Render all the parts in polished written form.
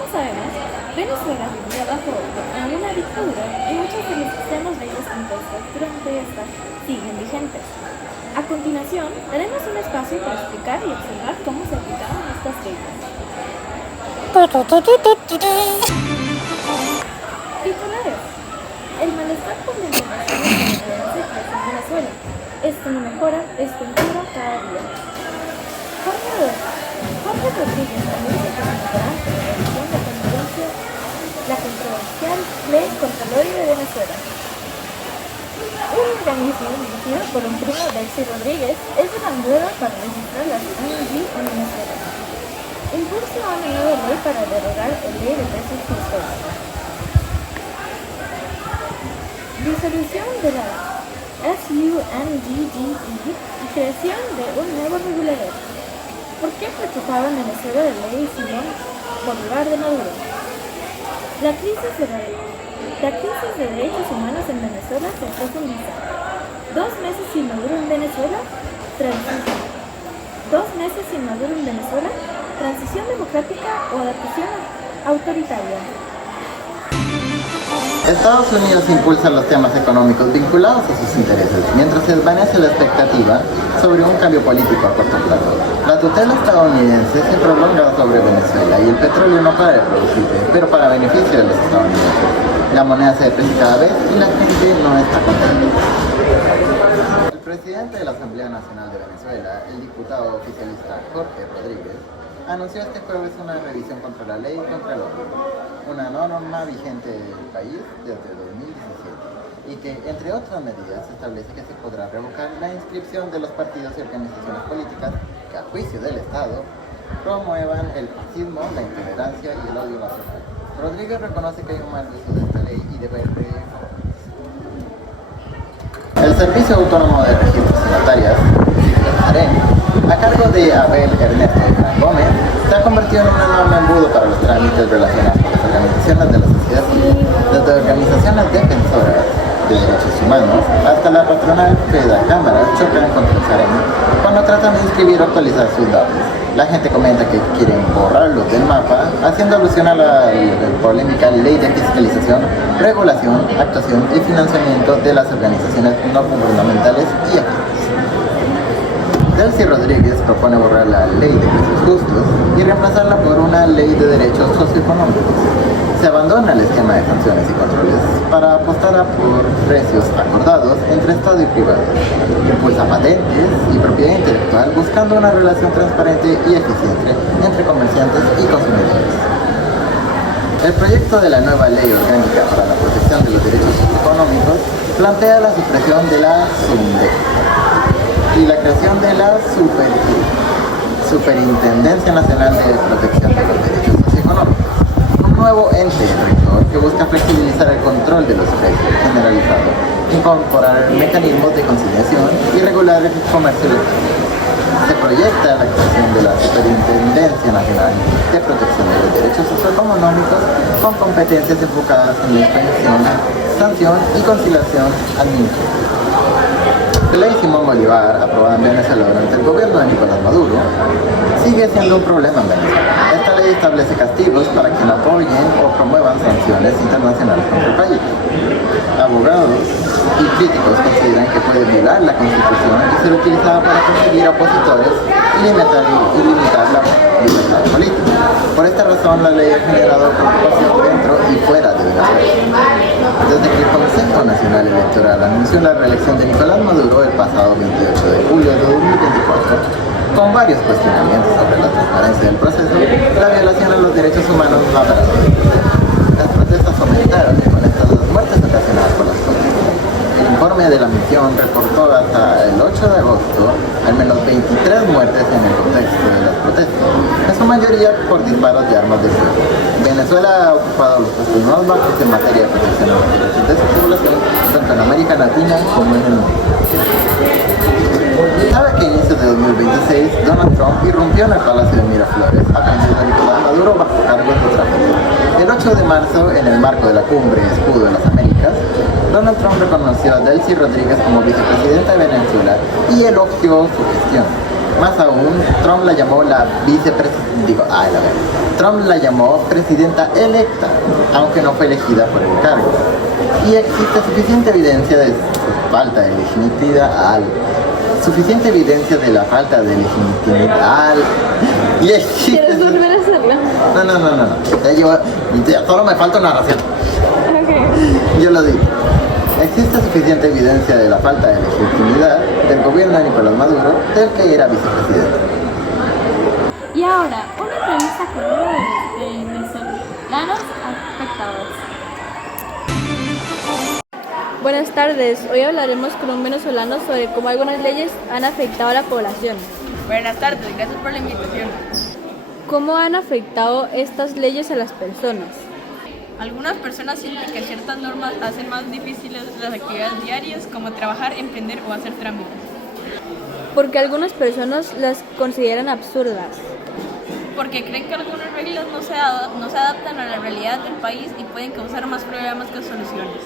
Como sabemos, Venezuela vivía bajo una dictadura y muchos de los sistemas leyes impuestos durante esta siguen vigentes. A continuación, daremos un espacio para explicar y observar cómo se aplicaban estas leyes. Titulares. El malestar por la implementación de las reglas en Venezuela. Esto no mejora, esto empeora cada día. Jorge Rodríguez anuncia que se meterá en la revisión de convivencia la controversial Ley contra el Odio de Venezuela. Un organismo dirigido por un primo de Delcy Rodríguez es una nueva para registrar las ONG en Venezuela. Impulsa una nueva ley para derogar la ley de precios justos. Disolución de la SUNDDE y creación de un nuevo regulador. ¿Por qué preocupaba en Venezuela la ley Simón Bolívar de Maduro? La crisis de derechos humanos en Venezuela se profundiza. 2 meses sin Maduro en Venezuela, transición democrática o adaptación autoritaria. Estados Unidos impulsa los temas económicos vinculados a sus intereses, mientras se desvanece la expectativa sobre un cambio político a corto plazo. La tutela estadounidense se prolonga sobre Venezuela y el petróleo no para de producirse, pero para beneficio de los estadounidenses. La moneda se deprecia cada vez y la gente no está contenta. El presidente de la Asamblea Nacional de Venezuela, el diputado oficialista Jorge Rodríguez, anunció este jueves una revisión contra la ley contra el odio, una norma vigente en el país desde 2017 y que, entre otras medidas, establece que se podrá revocar la inscripción de los partidos y organizaciones políticas que, a juicio del Estado, promuevan el fascismo, la intolerancia y el odio nacional. Rodríguez reconoce que hay un mal uso de esta ley y debe reformarse. El Servicio Autónomo de Registros y Notarias, AREN, a cargo de Abel Ernesto Gómez, se ha convertido en un enorme embudo para los trámites relacionados con las organizaciones de la sociedad civil, desde organizaciones defensoras de derechos humanos hasta la patronal Cámara chocan contra el AREN cuando tratan de inscribir o actualizar sus datos. La gente comenta que quieren borrarlos del mapa, haciendo alusión a la polémica ley de fiscalización, regulación, actuación y financiamiento de las organizaciones no gubernamentales y activas. Delcy Rodríguez propone borrar la ley de precios justos y reemplazarla por una ley de derechos socioeconómicos. Se abandona el esquema de sanciones y controles para apostar a por precios acordados entre Estado y privado. Impulsa patentes y propiedad intelectual buscando una relación transparente y eficiente entre comerciantes y consumidores. El proyecto de la nueva Ley Orgánica para la Protección de los Derechos Económicos plantea la supresión de la SUNDEC y la creación de la Superintendencia Nacional de Protección de los Derechos Socioeconómicos, un nuevo ente rector que busca flexibilizar el control de los precios generalizado, incorporar mecanismos de conciliación y regular el comercio electrónico. Se proyecta la creación de la Superintendencia Nacional de Protección de los Derechos Socioeconómicos con competencias enfocadas en la inspección, sanción y conciliación administrativa. La ley Simón Bolívar, aprobada en Venezuela durante el gobierno de Nicolás Maduro, sigue siendo un problema en Venezuela. Esta ley establece castigos para quien apoyen o promuevan sanciones internacionales contra el país. Abogados y críticos consideran que puede violar la Constitución y ser utilizada para perseguir a opositores y limitar la libertad política. Por esta razón, la ley ha generado preocupación dentro y fuera de Venezuela. Desde que el Consejo Nacional Electoral anunció la reelección de Nicolás Maduro el pasado 28 de julio de 2024, con varios cuestionamientos sobre la transparencia del proceso, la violación a los derechos humanos no habrá. Las protestas aumentaron y con estas las muertes ocasionadas por las protestas. El informe de la misión reportó hasta el 8 de agosto al menos 23 muertes en el contexto de las protestas, en su mayoría por disparos de armas de fuego. Venezuela ha ocupado los puestos más bajos en materia de protección a los derechos de su población, tanto en América Latina como en el mundo. Sabe que a inicios de 2026, Donald Trump irrumpió en el Palacio de Miraflores, aprendiendo a Nicolás Maduro bajo cargos de tráfico. El 8 de marzo, en el marco de la Cumbre Escudo de las Américas, Donald Trump reconoció a Delcy Rodríguez como vicepresidenta de Venezuela y elogió su gestión. Más aún, Trump la llamó Trump la llamó presidenta electa, aunque no fue elegida por el cargo. Y existe suficiente evidencia de su falta de legitimidad. Y existe... ¿Quieres volver a hacerlo? No. Ya solo me falta narración. Ok. Yo lo digo. Existe suficiente evidencia de la falta de legitimidad del gobierno de Nicolás Maduro, del que era vicepresidente. Y ahora, una entrevista con uno de los venezolanos afectados. Buenas tardes, hoy hablaremos con un venezolano sobre cómo algunas leyes han afectado a la población. Buenas tardes, gracias por la invitación. ¿Cómo han afectado estas leyes a las personas? Algunas personas sienten que ciertas normas hacen más difíciles las actividades diarias, como trabajar, emprender o hacer trámites. Porque algunas personas las consideran absurdas. Porque creen que algunas reglas no se adaptan a la realidad del país y pueden causar más problemas que soluciones.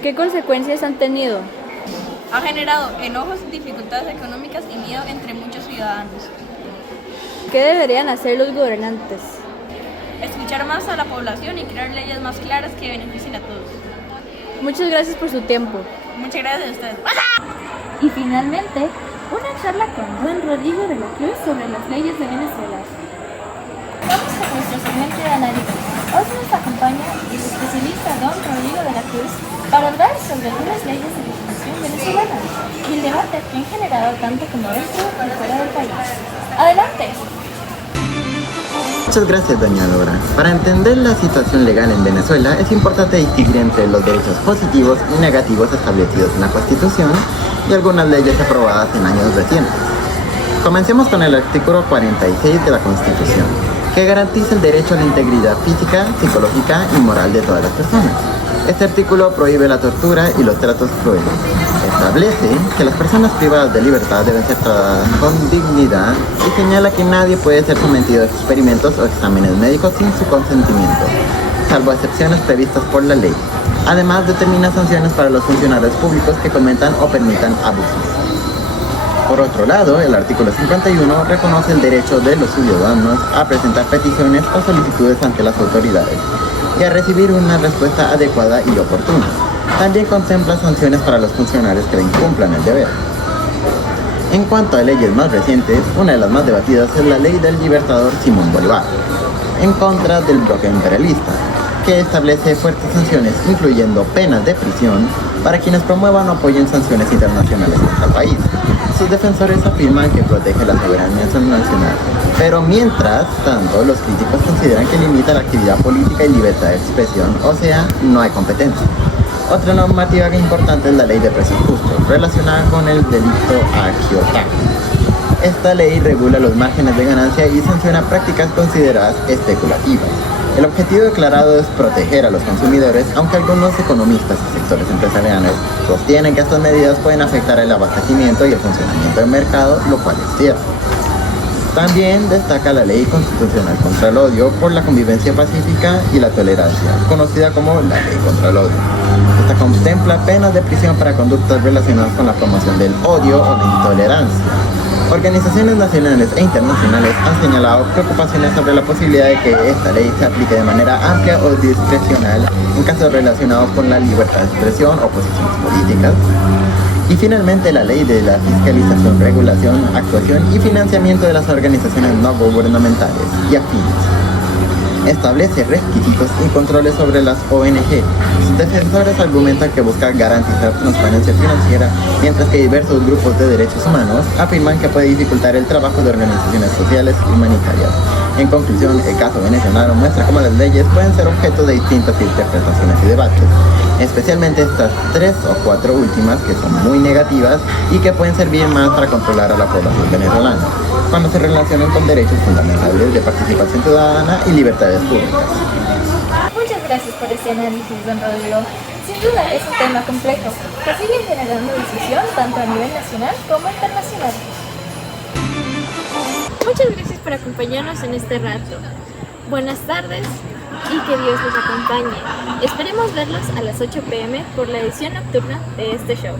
¿Qué consecuencias han tenido? Ha generado enojos, dificultades económicas y miedo entre muchos ciudadanos. ¿Qué deberían hacer los gobernantes? Escuchar más a la población y crear leyes más claras que beneficien a todos. Muchas gracias por su tiempo. Muchas gracias a ustedes. Y finalmente, una charla con don Rodrigo de la Cruz sobre las leyes de Venezuela. Vamos con nuestro segmento de análisis. Hoy nos acompaña el especialista don Rodrigo de la Cruz para hablar sobre algunas leyes de legislación venezolana y el debate que han generado tanto como dentro y fuera del país. ¡Adelante! Muchas gracias, doña Dora. Para entender la situación legal en Venezuela es importante distinguir entre los derechos positivos y negativos establecidos en la Constitución y algunas leyes aprobadas en años recientes. Comencemos con el artículo 46 de la Constitución, que garantiza el derecho a la integridad física, psicológica y moral de todas las personas. Este artículo prohíbe la tortura y los tratos crueles. Establece que las personas privadas de libertad deben ser tratadas con dignidad y señala que nadie puede ser sometido a experimentos o exámenes médicos sin su consentimiento, salvo excepciones previstas por la ley. Además, determina sanciones para los funcionarios públicos que cometan o permitan abusos. Por otro lado, el artículo 51 reconoce el derecho de los ciudadanos a presentar peticiones o solicitudes ante las autoridades y a recibir una respuesta adecuada y oportuna. También contempla sanciones para los funcionarios que incumplan el deber. En cuanto a leyes más recientes, una de las más debatidas es la ley del libertador Simón Bolívar, en contra del bloque imperialista, que establece fuertes sanciones, incluyendo penas de prisión, para quienes promuevan o apoyen sanciones internacionales contra el país. Sus defensores afirman que protege la soberanía nacional, pero mientras tanto los críticos consideran que limita la actividad política y libertad de expresión, o sea, no hay competencia. Otra normativa importante es la ley de precios justos, relacionada con el delito agiotaco. Esta ley regula los márgenes de ganancia y sanciona prácticas consideradas especulativas. El objetivo declarado es proteger a los consumidores, aunque algunos economistas y sectores empresariales sostienen que estas medidas pueden afectar el abastecimiento y el funcionamiento del mercado, lo cual es cierto. También destaca la Ley Constitucional contra el Odio por la convivencia pacífica y la tolerancia, conocida como la Ley contra el Odio. Esta contempla penas de prisión para conductas relacionadas con la promoción del odio o la intolerancia. Organizaciones nacionales e internacionales han señalado preocupaciones sobre la posibilidad de que esta ley se aplique de manera amplia o discrecional en casos relacionados con la libertad de expresión o posiciones políticas. Y finalmente la ley de la fiscalización, regulación, actuación y financiamiento de las organizaciones no gubernamentales y afines. Establece requisitos y controles sobre las ONG. Sus defensores argumentan que busca garantizar transparencia financiera, mientras que diversos grupos de derechos humanos afirman que puede dificultar el trabajo de organizaciones sociales y humanitarias. En conclusión, el caso venezolano muestra cómo las leyes pueden ser objeto de distintas interpretaciones y debates, especialmente estas 3 o 4 últimas, que son muy negativas y que pueden servir más para controlar a la población venezolana, cuando se relacionan con derechos fundamentales de participación ciudadana y libertades públicas. Muchas gracias por este análisis, don Rodrigo. Sin duda es un tema complejo que sigue generando discusión tanto a nivel nacional como internacional. Muchas gracias por acompañarnos en este rato. Buenas tardes y que Dios los acompañe. Esperemos verlos a las 8 p.m. por la edición nocturna de este show.